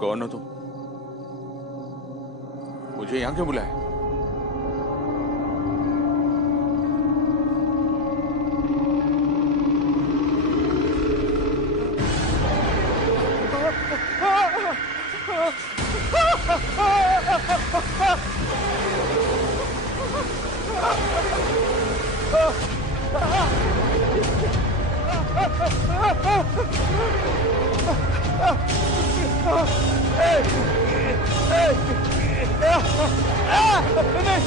कौन हो तुम? मुझे यहां क्यों बुलाया?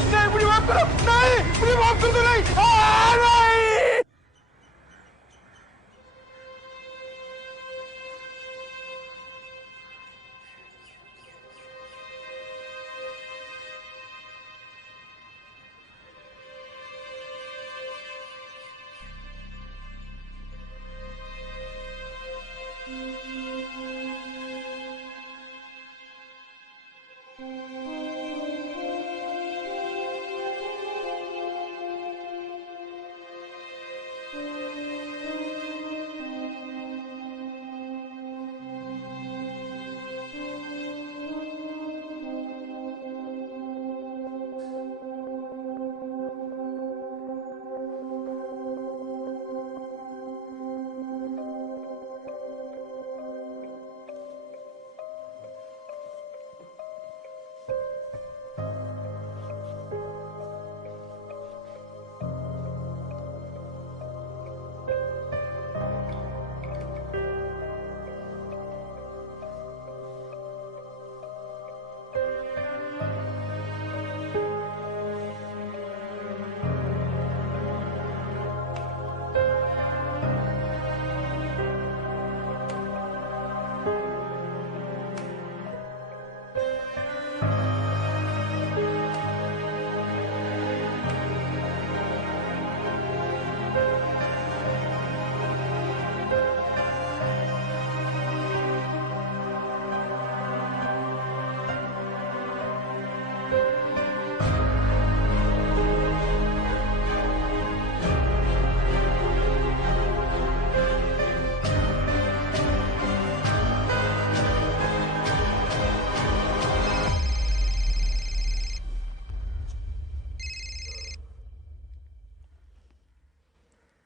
नहीं, मुझे माफ करो। नहीं, मुझे माफ कर दो। नहीं, नहीं।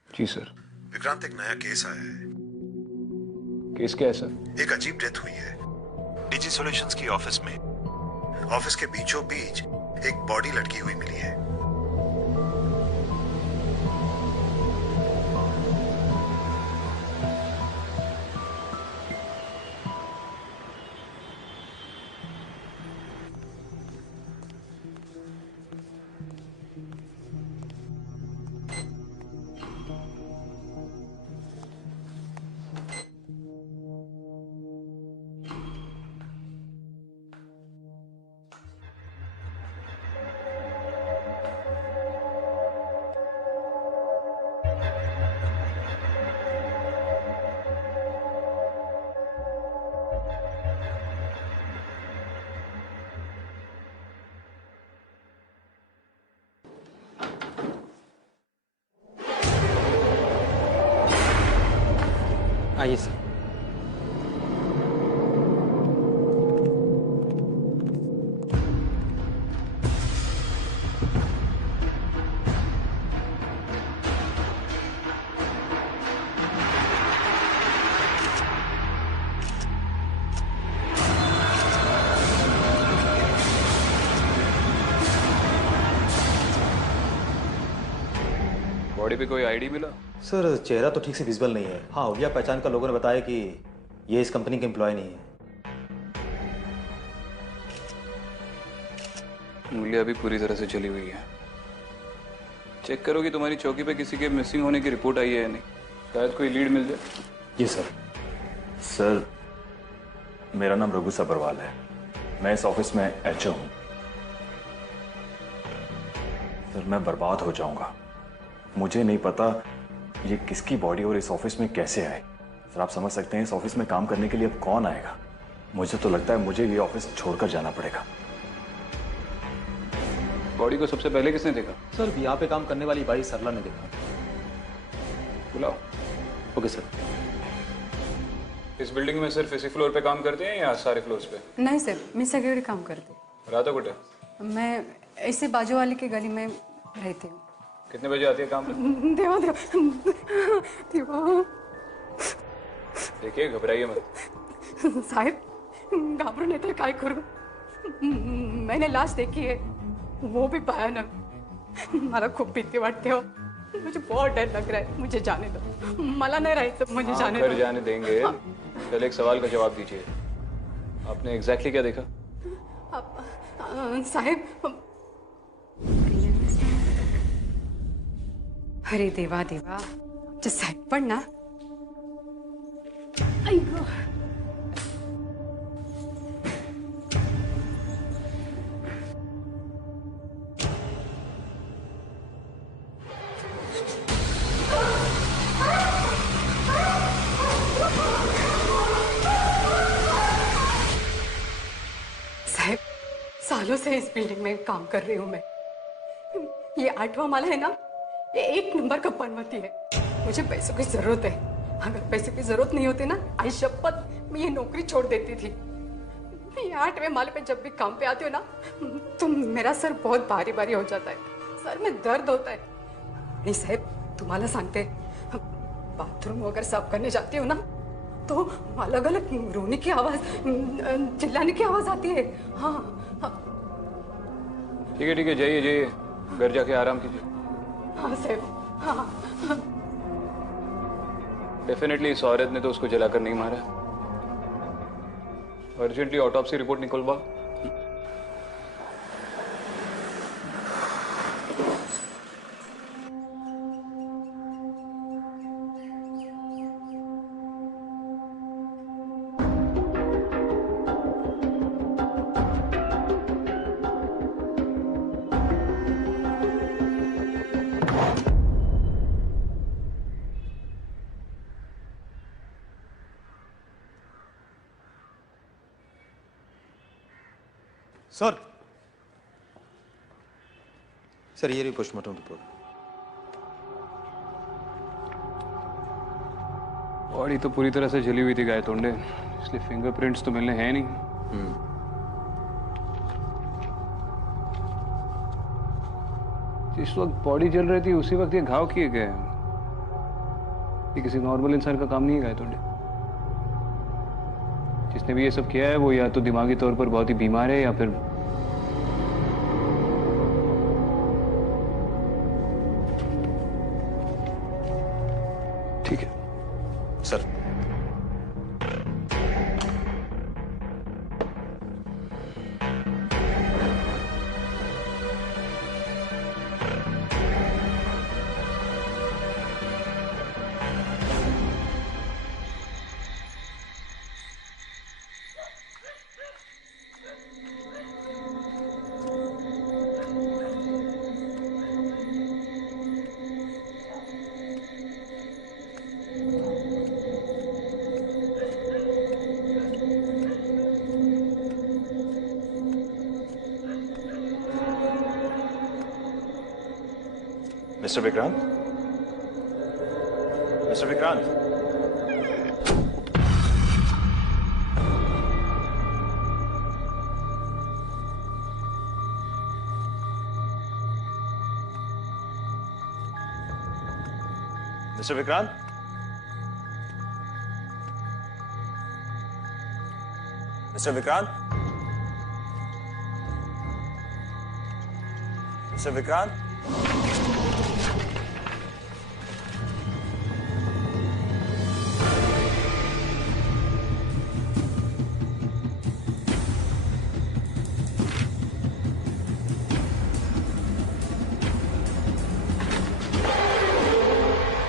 जी सर। विक्रांत, एक नया केस आया है। केस क्या है सर? एक अजीब डेथ हुई है डीजी सॉल्यूशंस की ऑफिस में। ऑफिस के बीचों बीच एक बॉडी लटकी हुई मिली है। आइए सर। बॉडी पे कोई आईडी मिला? सर चेहरा तो ठीक से विजिबल नहीं है। हाँ, हुलिया पहचान का लोगों ने बताया कि ये इस कंपनी के एम्प्लॉय नहीं है। मूल्य अभी पूरी तरह से चली हुई है। चेक करो कि तुम्हारी चौकी पे किसी के मिसिंग होने की रिपोर्ट आई है या नहीं। शायद कोई लीड मिल जाए। जी सर। सर, मेरा नाम रघु सब्रवाल है। मैं इस ऑफिस में एचओ हूं। सर, मैं बर्बाद हो जाऊंगा। मुझे नहीं पता ये किसकी बॉडी और इस ऑफिस में कैसे आए। सर, आप समझ सकते हैं इस ऑफिस में काम करने के लिए अब कौन आएगा। मुझे तो लगता है मुझे ये ऑफिस छोड़कर जाना पड़ेगा। बॉडी को सबसे पहले किसने देखा? सर, यहाँ पे काम करने वाली बाई सरला ने देखा। बुलाओ। Okay sir. इस बिल्डिंग में सिर्फ इसी फ्लोर पे काम करते हैं या सारे फ्लोर्स पे? नाही सर, मी सगळीकडे काम करते. राहता कुठे? मैं ऐसे बाजू वाले की गली में रहती हूँ. कितने बजे आती है काम पे? देवा देवा देवा देखिए घबराइए मत. साहेब घाबरू नहीं तो काय करूँ. मैंने लाश देखी है, वो भी भयानक. मला खूप भीती वाटते हो. मुझे बहुत डर लग रहा है. मुझे जाने दो. मला नहीं राहायचं. मुझे जाने घर दो. जाने देंगे. पहले एक सवाल का जवाब दीजिए. आपने एग्जैक्टली क्या देखा? साहेब अरे देवा देवा साहेब पण ना. ऐगो साहेब सालों से इस बिल्डिंग में काम कर रही हूँ मैं. ये 8वां माला है ना, ये 1 नंबर का बनवती है. मुझे पैसों की जरूरत है. अगर पैसे की जरूरत नहीं होती ना, आई शपथ मैं ये नौकरी छोड़ देती थी. ये 8वें माले पे जब भी काम पे आती हो ना, तो मेरा सर बहुत भारी भारी हो जाता है. सर में दर्द होता है. नहीं साहेब तुम्हाला सांगते, बाथरूम वगैरह साफ करने जाती हो ना, तो अलग अलग रोने की आवाज, चिल्लाने की आवाज आती है. हाँ ठीक है जाइए जाइए, घर जाके आराम कीजिए. हाँ साहब हाँ. डेफिनेटली इस औरत ने तो उसको जलाकर नहीं मारा. अर्जेंटली ऑटोप्सी रिपोर्ट निकलवा. सर ये रही पोस्टमार्टम रिपोर्ट. बॉडी तो पूरी तरह से जली हुई थी गाय तोंडे, इसलिए फिंगरप्रिंट्स तो मिलने हैं नहीं. जिस वक्त बॉडी जल रही थी उसी वक्त ये घाव किए गए. ये किसी नॉर्मल इंसान का काम नहीं है गाय तोंडे. जिसने भी ये सब किया है वो या तो दिमागी तौर पर बहुत ही बीमार है या फिर ठीक है. Sir mister Vikrant, mister Vikrant, mister Vikrant, mister Vikrant, mister Vikrant.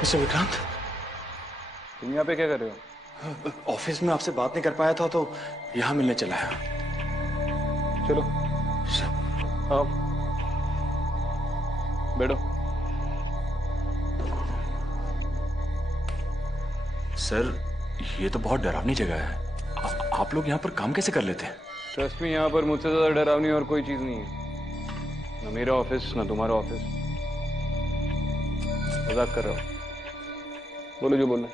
Mister Vikrant, तुम यहाँ पे क्या कर रहे हो? ऑफिस में आपसे बात नहीं कर पाया था तो यहाँ मिलने चला है. चलो आओ बैठो. सर ये तो बहुत डरावनी जगह है. आप लोग यहाँ पर काम कैसे कर लेते हैं? ट्रस्ट में यहाँ पर मुझसे ज्यादा डरावनी और कोई चीज नहीं है. ना मेरा ऑफिस ना तुम्हारा ऑफिस. मजाक कर रहा हूँ. बोलो जो बोलना है.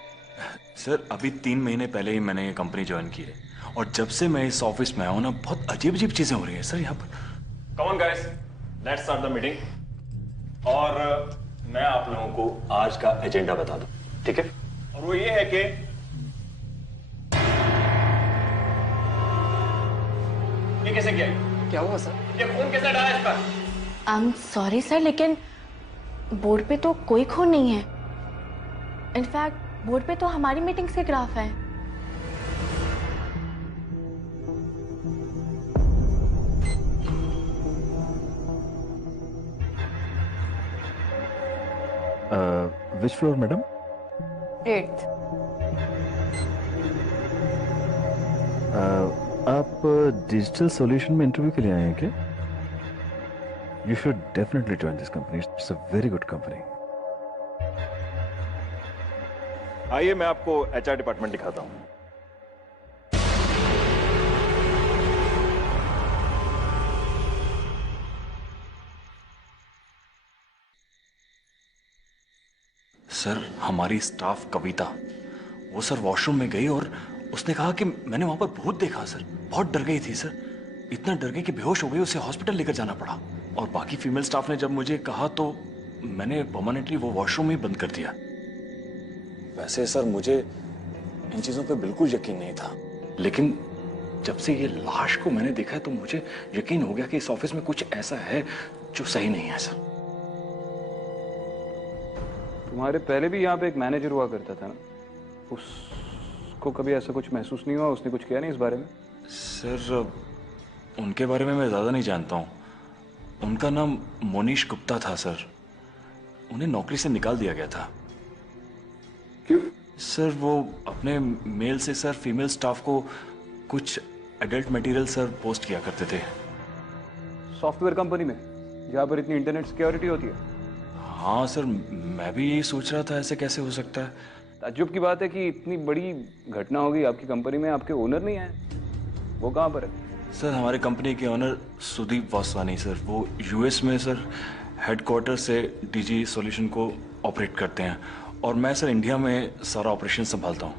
सर अभी 3 महीने पहले ही मैंने ये कंपनी ज्वाइन की है और जब से मैं इस ऑफिस में आया हूं ना बहुत अजीब अजीब चीजें हो रही हैं सर यहाँ पर। Come on guys, let's start the meeting. और मैं आप लोगों को आज का एजेंडा बता दूं, ठीक है? और वो ये है कि ये कैसे किया? क्या हुआ सर? ये खून कैसे डाला इस पर? आई एम सॉरी सर, लेकिन बोर्ड पे तो कोई खून नहीं है। इनफैक्ट बोर्ड पे तो हमारी मीटिंग्स के ग्राफ हैं। विच फ्लोर मैडम? 8th। आप डिजिटल सॉल्यूशन में इंटरव्यू के लिए आए हैं क्या? You should definitely join this company, it's a very good company. आइए मैं आपको एचआर डिपार्टमेंट दिखाता हूं। सर हमारी स्टाफ कविता, वो सर वॉशरूम में गई और उसने कहा कि मैंने वहां पर भूत देखा। सर बहुत डर गई थी सर, इतना डर गई कि बेहोश हो गई, उसे हॉस्पिटल लेकर जाना पड़ा। और बाकी फीमेल स्टाफ ने जब मुझे कहा तो मैंने परमानेंटली वो वॉशरूम ही बंद कर दिया। वैसे सर मुझे इन चीजों पे बिल्कुल यकीन नहीं था, लेकिन जब से ये लाश को मैंने देखा है तो मुझे यकीन हो गया कि इस ऑफिस में कुछ ऐसा है जो सही नहीं है। सर तुम्हारे पहले भी यहाँ पे एक मैनेजर हुआ करता था ना, उसको कभी ऐसा कुछ महसूस नहीं हुआ? उसने कुछ किया नहीं इस बारे में? सर उनके बारे में मैं ज़्यादा नहीं जानता हूँ। उनका नाम मोनीश गुप्ता था सर, उन्हें नौकरी से निकाल दिया गया था। क्यों? सर वो अपने मेल से सर फीमेल स्टाफ को कुछ एडल्ट मटेरियल सर पोस्ट किया करते थे। सॉफ्टवेयर कंपनी में जहाँ पर इतनी इंटरनेट सिक्योरिटी होती है? हाँ सर, मैं भी यही सोच रहा था ऐसे कैसे हो सकता है। ताज्जुब की बात है कि इतनी बड़ी घटना होगी आपकी कंपनी में, आपके ओनर नहीं आए, वो कहाँ पर है? सर हमारे कंपनी के ओनर सुदीप वासवानी सर, वो यूएस में सर हेडक्वार्टर से डीजी सॉल्यूशन को ऑपरेट करते हैं और मैं सर इंडिया में सारा ऑपरेशन संभालता हूँ।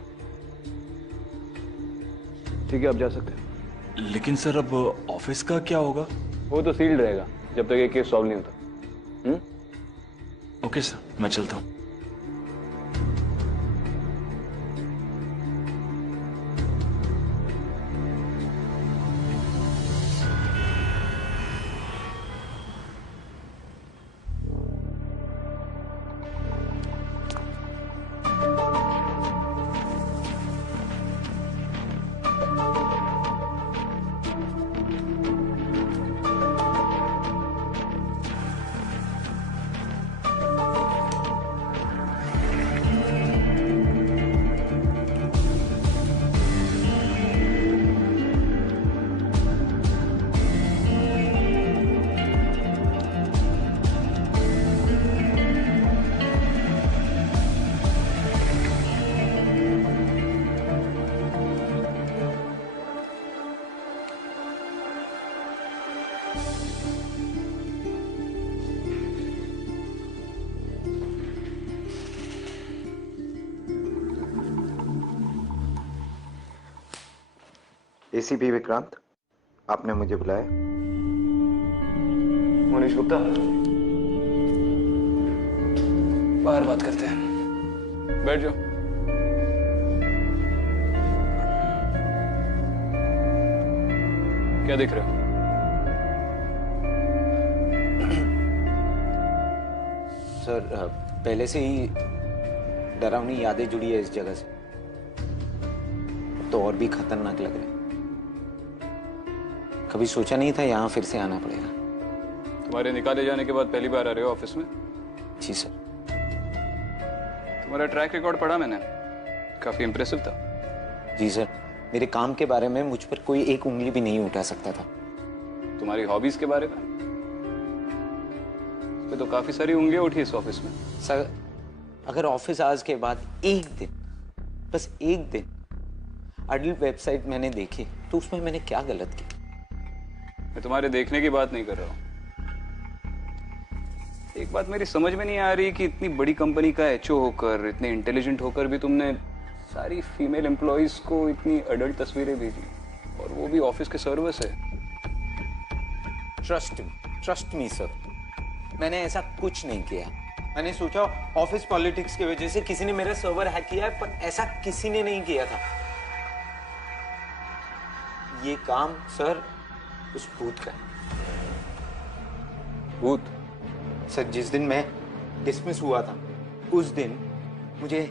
ठीक है, आप जा सकते हैं। लेकिन सर अब ऑफिस का क्या होगा? वो तो सील्ड रहेगा जब तक ये केस सॉल्व नहीं होता। ओके सर, मैं चलता हूँ। एसीपी विक्रांत, आपने मुझे बुलाया? मोनीश गुप्ता, बाहर बात करते हैं, बैठ जाओ। क्या देख रहे हो? सर पहले से ही डरावनी यादें जुड़ी है इस जगह से, तो और भी खतरनाक लग रहा है। कभी सोचा नहीं था यहाँ फिर से आना पड़ेगा। तुम्हारे निकाले जाने के बाद पहली बार आ रहे हो ऑफिस में? जी सर। तुम्हारा ट्रैक रिकॉर्ड पढ़ा मैंने, काफी इंप्रेसिव था। जी सर, मेरे काम के बारे में मुझ पर कोई एक उंगली भी नहीं उठा सकता था। तुम्हारी हॉबीज के बारे में? इस पे तो काफी सारी उंगलियां उठी इस ऑफिस में। सर अगर ऑफिस आवर्स के बाद एक दिन, बस एक दिन अडल्ट वेबसाइट मैंने देखी तो उसमें मैंने क्या गलत किया? मैं तुम्हारे देखने की बात नहीं कर रहा हूं। एक बात मेरी समझ में नहीं आ रही कि इतनी बड़ी कंपनी का एचओ होकर, इतने इंटेलिजेंट होकर भी तुमने सारी फीमेल एम्प्लॉयज को इतनी अडल्ट तस्वीरें भेजी, और वो भी ऑफिस के सर्वर से। ट्रस्ट मी सर, मैंने ऐसा कुछ नहीं किया। मैंने सोचा ऑफिस पॉलिटिक्स की वजह से किसी ने मेरा सर्वर हैक किया है, पर ऐसा किसी ने नहीं किया था। ये काम सर उस भूत का है। भूत? सर जिस दिन मैं डिसमिस हुआ था उस दिन मुझे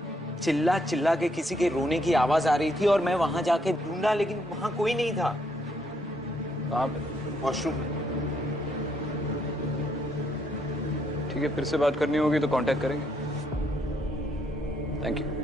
चिल्ला चिल्ला के किसी के रोने की आवाज आ रही थी, और मैं वहां जाके ढूंढा, लेकिन वहां कोई नहीं था। कहाँ पे? वॉशरूम में। ठीक है, फिर से बात करनी होगी तो कांटेक्ट करेंगे। Thank you.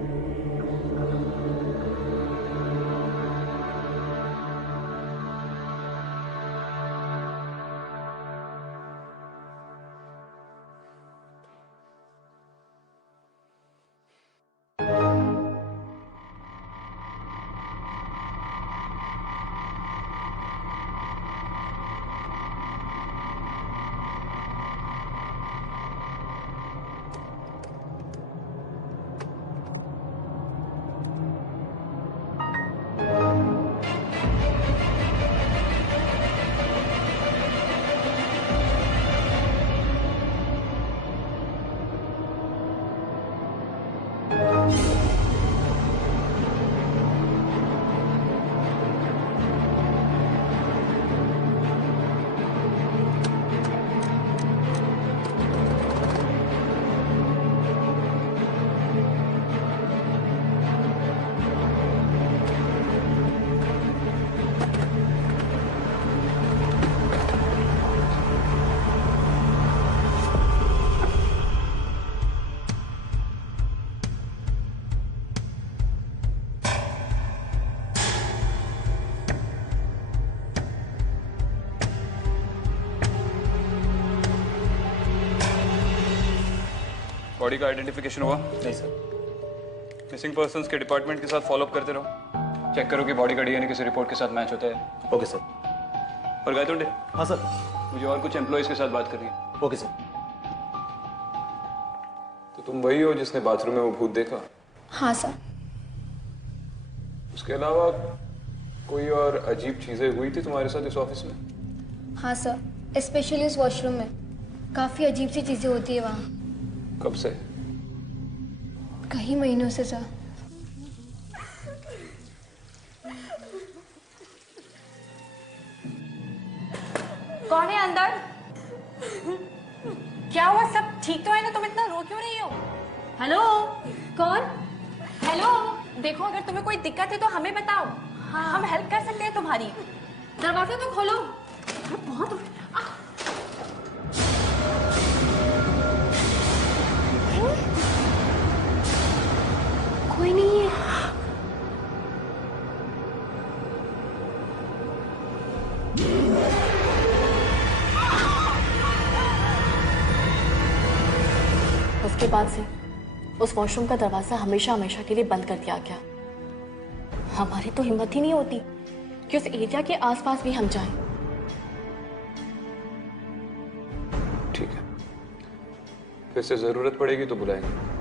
बॉडी का आइडेंटिफिकेशन हुआ? नहीं सर। मिसिंग पर्संस के डिपार्टमेंट के साथ फॉलोअप करते रहो। चेक करो कि बॉडी का डीएनए किसी रिपोर्ट के साथ मैच होता है। Okay sir. और गायतोंडे, हाँ सर। मुझे और कुछ एम्प्लॉयज के साथ बात करनी है। Okay sir. तो तुम वही हो जिसने बाथरूम में वो भूत देखा? हाँ सर। उसके अलावा कोई और अजीब चीजें हुई थी तुम्हारे साथ इस ऑफिस में? हाँ सर, स्पेशली इस वॉशरूम में काफी अजीब सी चीजें होती है वहाँ। कब से? कई महीनों से सर। कौन है अंदर? क्या हुआ? सब ठीक तो है ना? तुम इतना रो क्यों रही हो? हेलो? कौन? हेलो? देखो, अगर तुम्हें कोई दिक्कत है तो हमें बताओ। हाँ, हम हेल्प कर सकते हैं तुम्हारी। दरवाजा तो खोलो। बहुत कोई नहीं है। उसके बाद से उस वॉशरूम का दरवाजा हमेशा हमेशा के लिए बंद कर दिया गया। हमारी तो हिम्मत ही नहीं होती कि उस एरिया के आसपास भी हम जाएं। ठीक है, फिर से जरूरत पड़ेगी तो बुलाएंगे।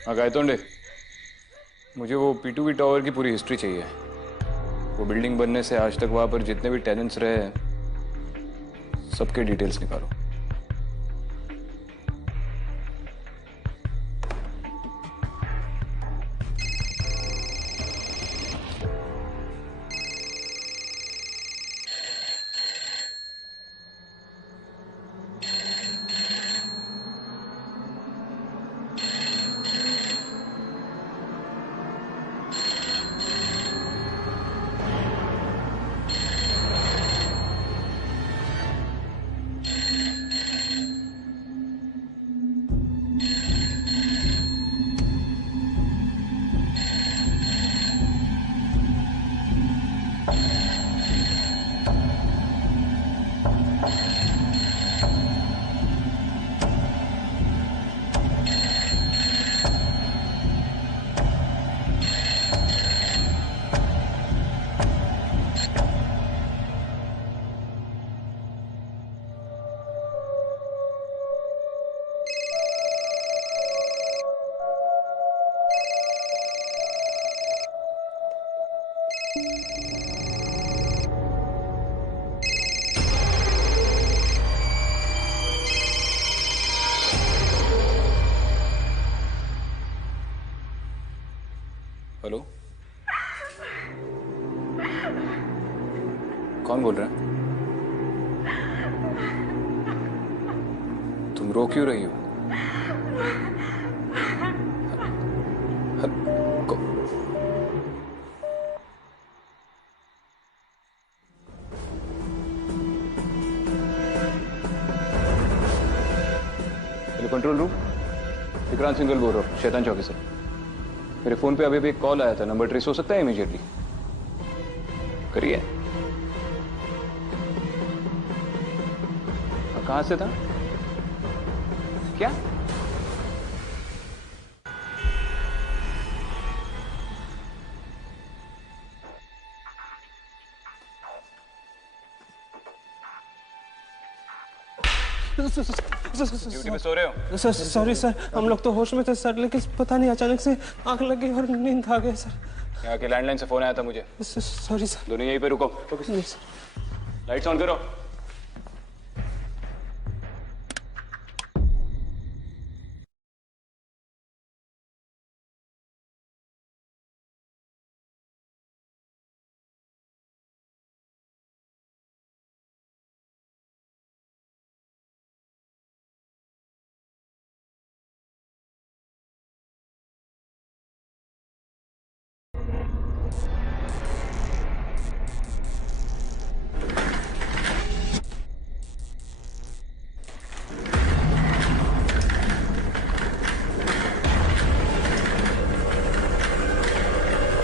हाँ गायतोंडे, मुझे वो P2V टावर की पूरी हिस्ट्री चाहिए। वो बिल्डिंग बनने से आज तक वहाँ पर जितने भी टेनेंट्स रहे हैं, सबके डिटेल्स निकालो। हेलो, कौन बोल रहा है? तुम रो क्यों रही हो? कंट्रोल रूम, विक्रांत सिंघल बोल रहा हूँ, शैतान चौकी से। मेरे फोन पे अभी भी एक कॉल आया था, नंबर ट्रेस हो सकता है इमीडिएटली? करिए। कहां से था? क्या? ड्यूटी पे सो रहे हो? सर सॉरी सर, हम लोग तो होश में थे सर, लेकिन पता नहीं अचानक से आंख लग गई और नींद आ गई सर। यहाँ के लैंडलाइन से फोन आया था मुझे। Sorry sir. दोनों यहीं पे रुको। लाइट्स ऑन करो।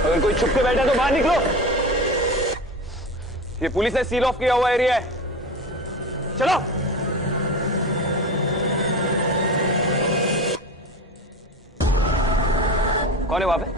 अगर कोई छुप के बैठा तो बाहर निकलो। ये पुलिस ने सील ऑफ किया हुआ एरिया है। चलो। कौन है वहां पे?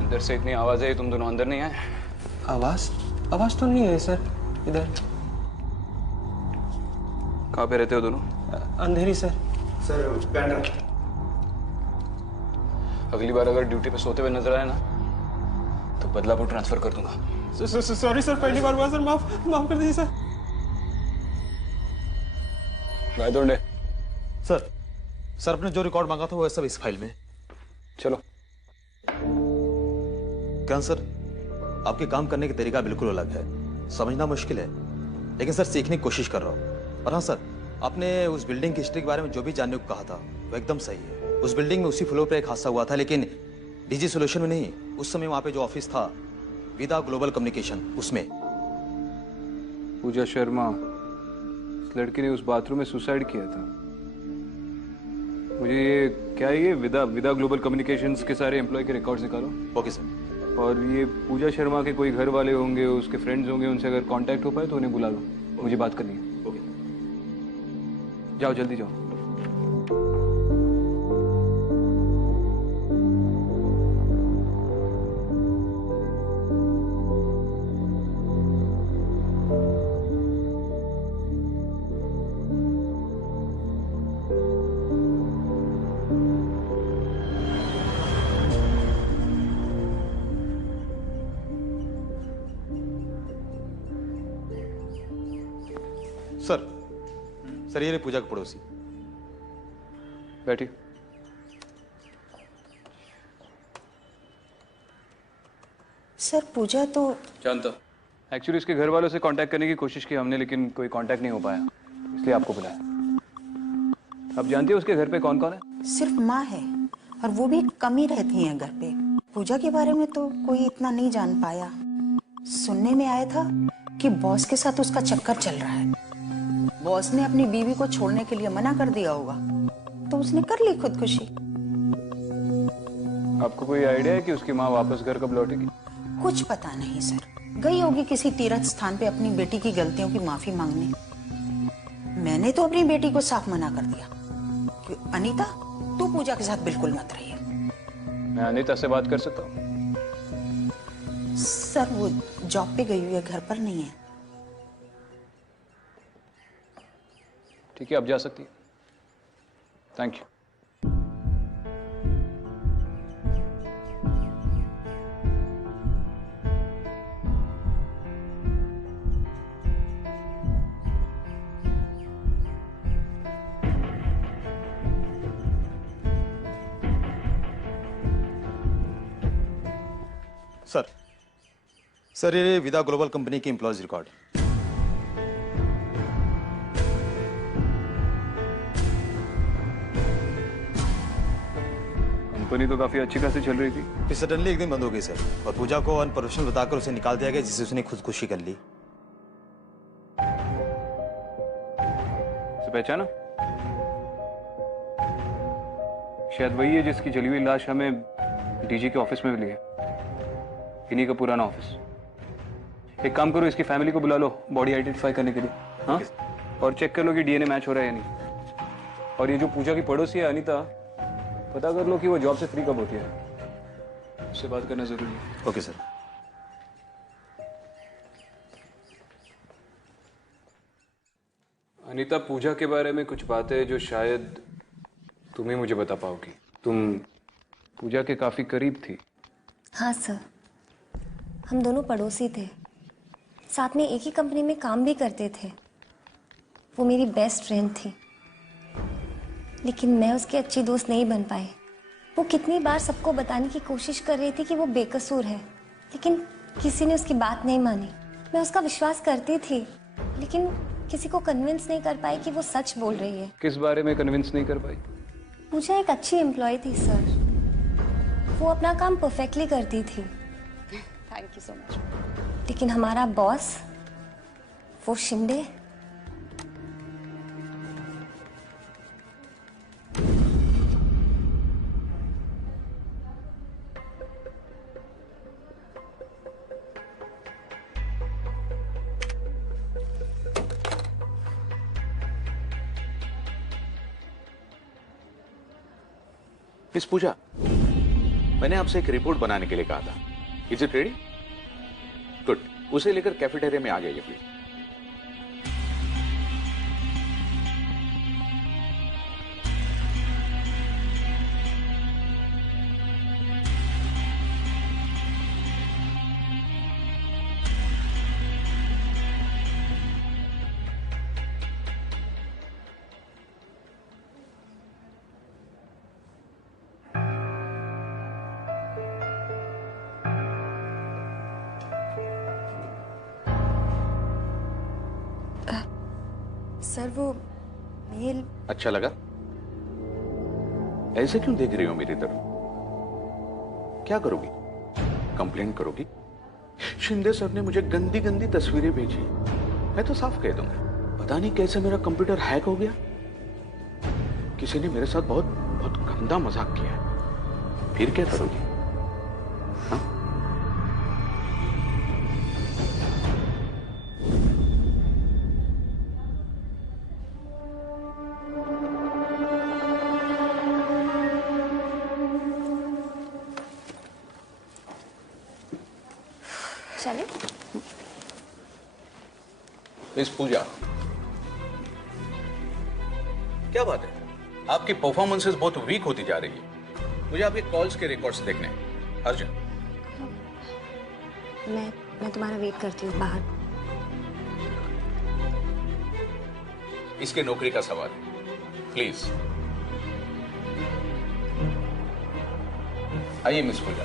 अंदर से इतनी आवाज है, तुम दोनों अंदर नहीं आए? आवाज तो नहीं है सर। इधर। कहाँ पे रहते हो दोनों? अंधेरी सर। सर बैंड्रा। अगली बार अगर ड्यूटी पे सोते हुए नजर आए ना तो बदलापुर ट्रांसफर कर दूंगा। सॉरी सर, पहली बार हुआ सर, माफ कर दीजिए सर। गायतोंडे। सर अपने जो रिकॉर्ड मांगा था वो सब इस फाइल में। चलो। क्या सर, आपके काम करने का तरीका बिल्कुल अलग है, समझना मुश्किल है, लेकिन सर सीखने की कोशिश कर रहा हूँ। और हाँ सर, आपने उस बिल्डिंग की हिस्ट्री के बारे में जो भी जानने को कहा था वो एकदम सही है। उस बिल्डिंग में उसी फ्लोर पे एक हादसा हुआ था, लेकिन डीजी सॉल्यूशन में नहीं। उस समय वहां पे जो ऑफिस था विदा ग्लोबल कम्युनिकेशन, उसमें। पूजा शर्मा, इस लड़की ने उस बाथरूम में सुसाइड किया था। मुझे ये क्या है, ये विदा ग्लोबल कम्युनिकेशंस के सारे एम्प्लॉय के रिकॉर्ड्स निकालो। Okay sir. और ये पूजा शर्मा के कोई घर वाले होंगे, उसके फ्रेंड्स होंगे, उनसे अगर कांटेक्ट हो पाए तो उन्हें बुला लो, मुझे बात करनी है। ओके। जाओ, जल्दी जाओ। सर ये रही पूजा की पड़ोसी। बैठिए। सर पूजा तो जानता। एक्चुअली उसके घर वालों से कांटेक्ट करने की कोशिश की हमने, लेकिन कोई कांटेक्ट नहीं हो पाया, इसलिए आपको बुलाया। आप जानती हो उसके घर पे कौन कौन है? सिर्फ माँ है, और वो भी कम ही रहती हैं घर पे। पूजा के बारे में तो कोई इतना नहीं जान पाया। सुनने में आया था कि बॉस के साथ उसका चक्कर चल रहा है। बॉस ने अपनी बीवी को छोड़ने के लिए मना कर दिया होगा, तो उसने कर ली खुदकुशी। आपको कोई आइडिया है कि उसकी माँ वापस घर कब लौटेगी? कुछ पता नहीं सर, गई होगी किसी तीर्थ स्थान पे अपनी बेटी की गलतियों की माफी मांगने। मैंने तो अपनी बेटी को साफ मना कर दिया कि अनीता तू पूजा के साथ बिल्कुल मत रहिए। मैं अनीता से बात कर सकता हूँ? सर वो जॉब पे गई हुई है, घर पर नहीं है। ठीक है, अब जा सकती है। Thank you. सर ये विदा ग्लोबल कंपनी की एम्प्लॉयज रिकॉर्ड। कंपनी तो काफी अच्छी खासी चल रही थी, फिर सडनली एक दिन बंद हो गई सर, और पूजा को अनप्रोफेशनल बताकर उसे निकाल दिया गया, जिससे उसने खुदकुशी कर ली। उसे पहचाना? शायद वही है जिसकी जली हुई लाश हमें डीजी के ऑफिस में मिली है। इन्हीं का पुराना ऑफिस। एक काम करो, इसकी फैमिली को बुला लो बॉडी आइडेंटिफाई करने के लिए। हाँ, और चेक कर लो कि डीएनए मैच हो रहा है या नहीं। और ये जो पूजा की पड़ोसी है अनीता, पता कर लो कि वो जॉब से फ्री कब होती है। उससे बात करना जरूरी है। Okay sir. अनीता, पूजा के बारे में कुछ बातें जो शायद तुम ही मुझे बता पाओगी। तुम पूजा के काफी करीब थी। हाँ सर, हम दोनों पड़ोसी थे, साथ में एक ही कंपनी में काम भी करते थे। वो मेरी बेस्ट फ्रेंड थी, लेकिन मैं उसकी अच्छी दोस्त नहीं बन पाई। वो कितनी बार सबको बताने की कोशिश कर रही थी कि वो बेकसूर है, लेकिन किसी ने उसकी बात नहीं मानी। मैं उसका विश्वास करती थी, लेकिन किसी को कन्विंस नहीं कर पाई कि वो सच बोल रही है। किस बारे में कन्विंस नहीं कर पाई? पूजा एक अच्छी एम्प्लॉय थी सर, वो अपना काम परफेक्टली करती थी। Thank you so much. लेकिन हमारा बॉस, वो शिंदे, मिस पूजा, मैंने आपसे एक रिपोर्ट बनाने के लिए कहा था। Is it ready? गुड, उसे लेकर कैफेटेरिया में आ जाइए प्लीज। सर वो मेल। अच्छा लगा? ऐसे क्यों देख रही हो मेरी तरफ? क्या करोगी? कंप्लेंट करोगी? शिंदे सर ने मुझे गंदी गंदी तस्वीरें भेजी, मैं तो साफ कह दूंगा। पता नहीं कैसे मेरा कंप्यूटर हैक हो गया। किसी ने मेरे साथ बहुत बहुत गंदा मजाक किया है। फिर क्या करोगी? हाँ? चले? मिस पूजा, क्या बात है? आपकी परफॉर्मेंसेस बहुत वीक होती जा रही है। मुझे आपके कॉल्स के रिकॉर्ड्स देखने हैं। अर्जुन, मैं तुम्हारा वेट करती हूँ बाहर। इसके नौकरी का सवाल है। प्लीज आइए मिस पूजा।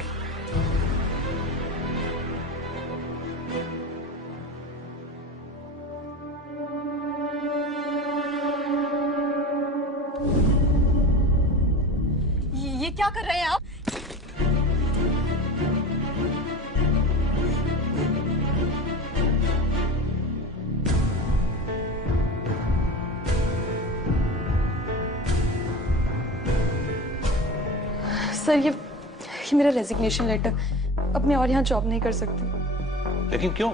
ये क्या कर रहे हैं आप? सर ये मेरा रेजिग्नेशन लेटर। अब मैं और यहाँ जॉब नहीं कर सकती। लेकिन क्यों?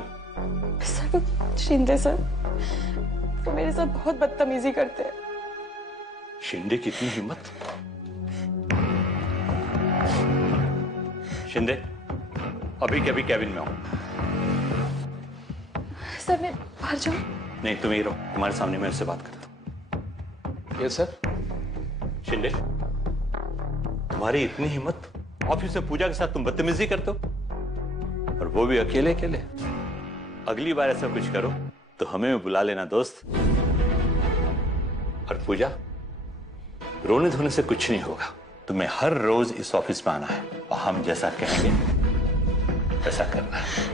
सर वो शिंदे सर, वो मेरे साथ बहुत बदतमीजी करते हैं। शिंदे की इतनी हिम्मत? शिंदे अभी के अभी कैबिन में हूं। सर मैं बाहर जाऊं? नहीं तुम ही रहो, तुम्हारे सामने मैं उससे बात करता हूं। Yes sir. शिंदे तुम्हारी इतनी हिम्मत, ऑफिस में पूजा के साथ तुम बदतमीजी करते हो और वो भी अकेले अकेले। अगली बार ऐसा कुछ करो तो हमें भी बुला लेना दोस्त। और पूजा रोने धोने से कुछ नहीं होगा, तुम्हें हर रोज इस ऑफिस में आना है और हम जैसा कहेंगे वैसा करना है।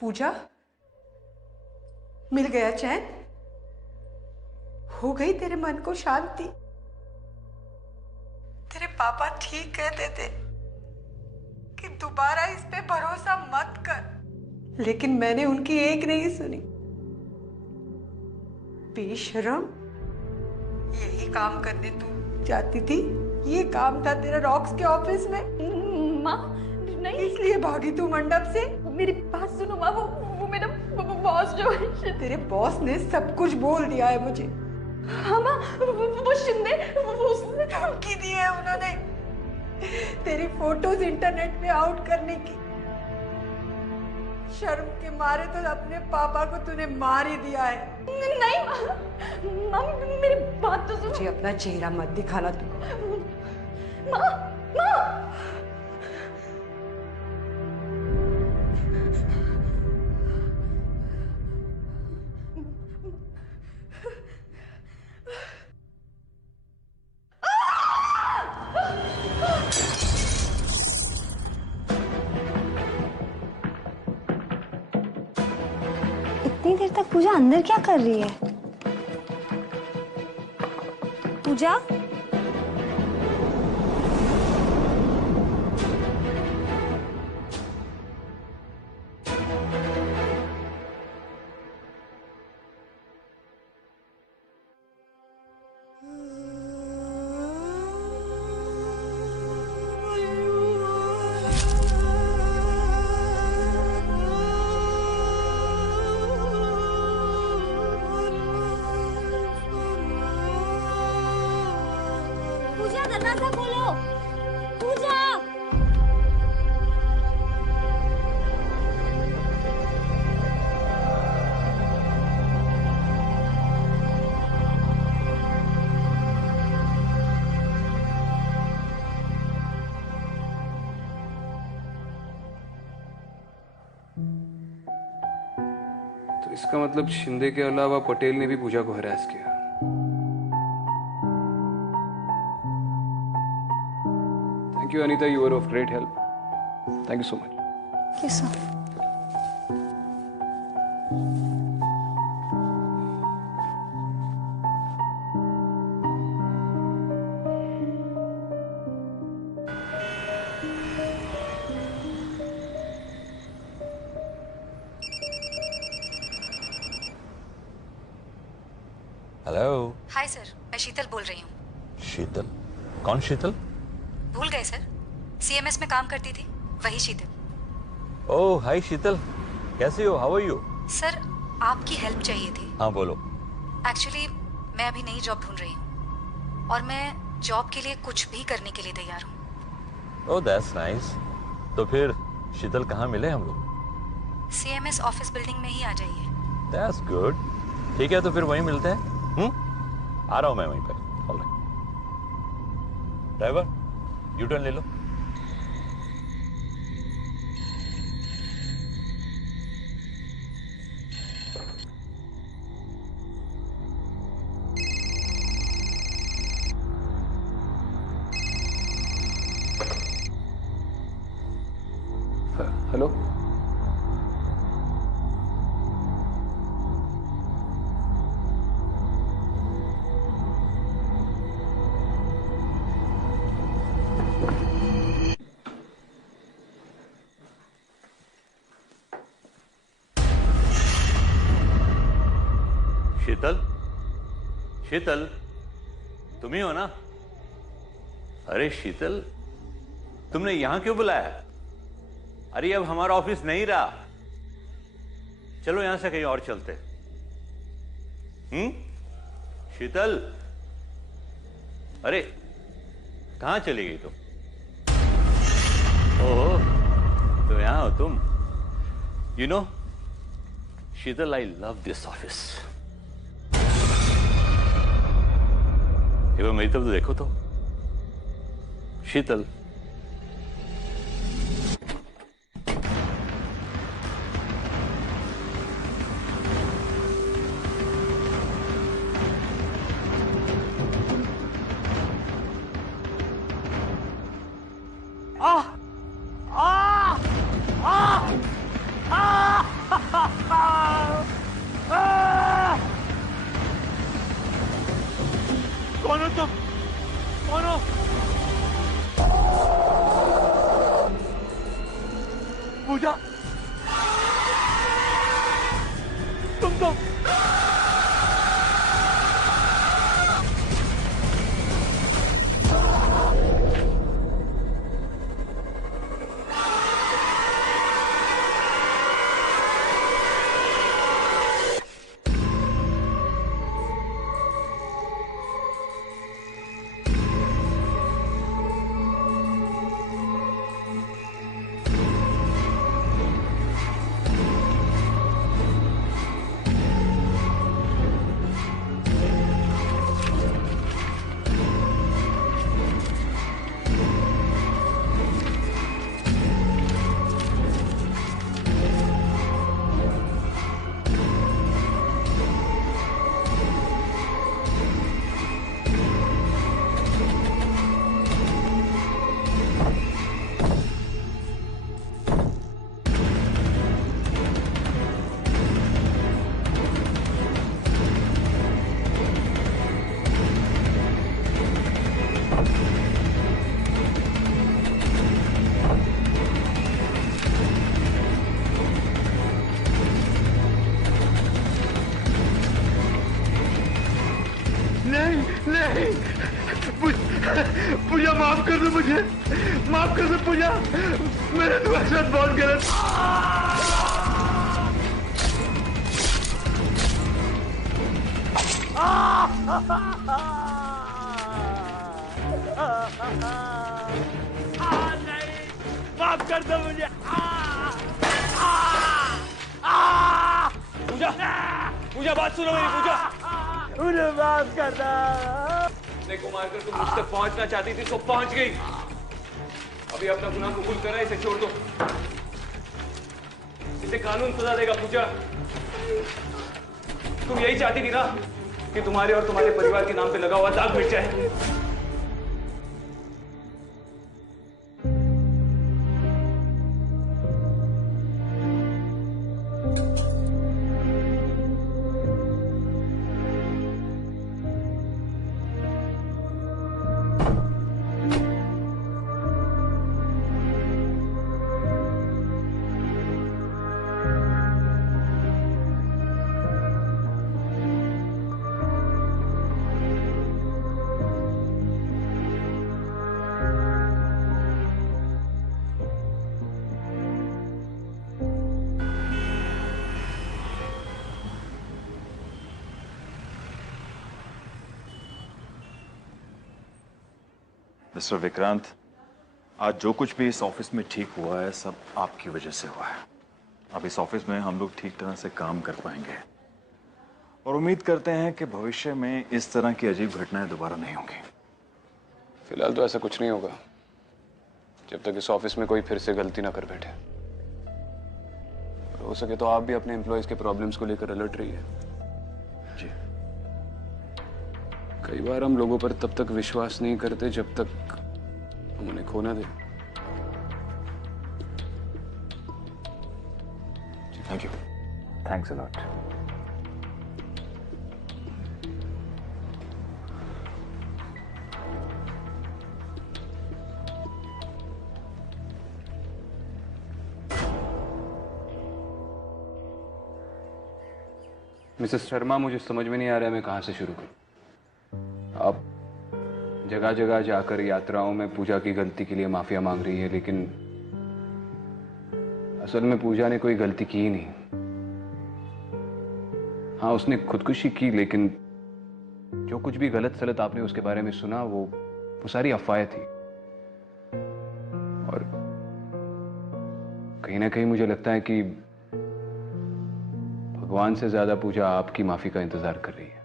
पूजा, मिल गया चैन? हो गई तेरे मन को शांति? तेरे पापा ठीक कहते थे कि दोबारा इस पे भरोसा मत कर, लेकिन मैंने उनकी एक नहीं सुनी। बेशरम, यही काम करने तू जाती थी? ये काम था तेरा रॉक्स के ऑफिस में? माँ नहीं, इसलिए भागी तू मंडप से? मेरी बात सुनो माँ, वो मेरा बॉस जो है। तेरे बॉस ने सब कुछ बोल दिया है मुझे। हाँ माँ, वो शिंदे, उसने धमकी दी है उन्होंने तेरी फोटोज इंटरनेट पे आउट करने की। शर्म के मारे तो अपने पापा को तूने मार ही दिया है। नहीं माँ, मेरी बात तो सुनो। मुझे अपना चेहरा मत दिखाना तू। माँ, माँ। इतनी देर तक पूजा अंदर क्या कर रही है? पूजा? दरवाजा खोलो। पूजा। तो इसका मतलब शिंदे के अलावा पटेल ने भी पूजा को हरास किया। Thank you, Anita. You were of great help. Thank you so much. Thank you, sir. Hello. Hi sir, मैं शीतल बोल रही हूँ। शीतल? कौन शीतल? भूल गए सर, सीएमएस में काम करती थी, वही शीतल। ओह हाय शीतल, कैसी हो? How are you? सर आपकी हेल्प चाहिए थी। हाँ बोलो। एक्चुअली मैं अभी नई जॉब ढूंढ रही हूँ और मैं जॉब के लिए कुछ भी करने के लिए तैयार हूँ। Oh that's nice. तो फिर शीतल कहाँ मिले हम लोग? सीएमएस ऑफिस बिल्डिंग में ही आ जाइए। That's good. ठीक है तो फिर वहीं मिलते हैं। आ रहा हूँ मैं वहीं पर। ऑलराइट। ड्राइवर यू टर्न ले लो। हेलो। शीतल, शीतल, तुम ही हो ना? अरे शीतल, तुमने यहां क्यों बुलाया? अरे अब हमारा ऑफिस नहीं रहा, चलो यहां से कहीं और चलते। शीतल, अरे कहां चली गई तुम? ओह तो यहां हो तुम। You know Sheetal, I love this office. एक बार मेरी तरफ देखो तो। शीतल, कौन हो तुम? कौन हो? पूजा, तुम तो पूजा माफ कर दो मुझे, माफ कर दो पूजा, मैंने तुम्हारे साथ बहुत गलत। नहीं, माफ कर दो मुझे। पूजा, पूजा बात सुनो मेरी। पूजा मुझे माफ कर दो। अपने को मारकर तुम मुझ तक पहुंचना चाहती थी, सो पहुंच गई। अभी अपना गुनाह कबूल करा, इसे छोड़ दो। इसे कानून सजा देगा। पूजा, तुम यही चाहती थी ना कि तुम्हारे और तुम्हारे परिवार के नाम पे लगा हुआ दाग मिट जाए। मिस्टर विक्रांत, आज जो कुछ भी इस ऑफिस में ठीक हुआ है सब आपकी वजह से हुआ है। अब इस ऑफिस में हम लोग ठीक तरह से काम कर पाएंगे और उम्मीद करते हैं कि भविष्य में इस तरह की अजीब घटनाएं दोबारा नहीं होंगी। फिलहाल तो ऐसा कुछ नहीं होगा जब तक इस ऑफिस में कोई फिर से गलती ना कर बैठे। हो सके तो आप भी अपने एम्प्लॉयज के प्रॉब्लम्स को लेकर अलर्ट रहिए। जी। कई बार हम लोगों पर तब तक विश्वास नहीं करते जब तक हम उन्हें खो ना दें। Thank you. Thanks a lot. Mrs Sharma, मुझे समझ में नहीं आ रहा है मैं कहां से शुरू करूं। आप जगह जगह जाकर यात्राओं में पूजा की गलती के लिए माफिया मांग रही है, लेकिन असल में पूजा ने कोई गलती की ही नहीं। हाँ, उसने खुदकुशी की, लेकिन जो कुछ भी गलत सलत आपने उसके बारे में सुना वो सारी अफवाहें थी। और कहीं ना कहीं मुझे लगता है कि भगवान से ज्यादा पूजा आपकी माफी का इंतजार कर रही है।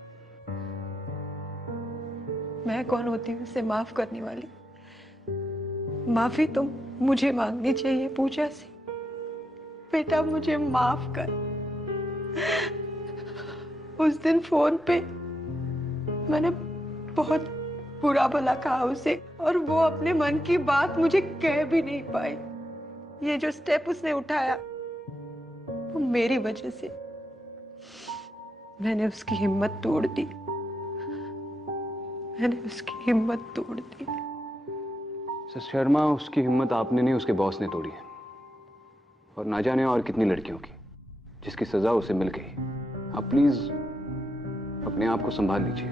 मैं कौन होती हूँ उसे माफ करने वाली? माफी तो मुझे मांगनी चाहिए पूजा से। बेटा मुझे माफ कर। उस दिन फोन पे मैंने बहुत बुरा भला कहा उसे और वो अपने मन की बात मुझे कह भी नहीं पाई। ये जो स्टेप उसने उठाया वो मेरी वजह से। मैंने उसकी हिम्मत तोड़ दी। मैंने उसकी हिम्मत तोड़ दी। सर शर्मा, उसकी हिम्मत आपने नहीं, उसके बॉस ने तोड़ी है। और ना जाने और कितनी लड़कियों की जिसकी सजा उसे मिल गई। आप प्लीज अपने आप को संभाल लीजिए।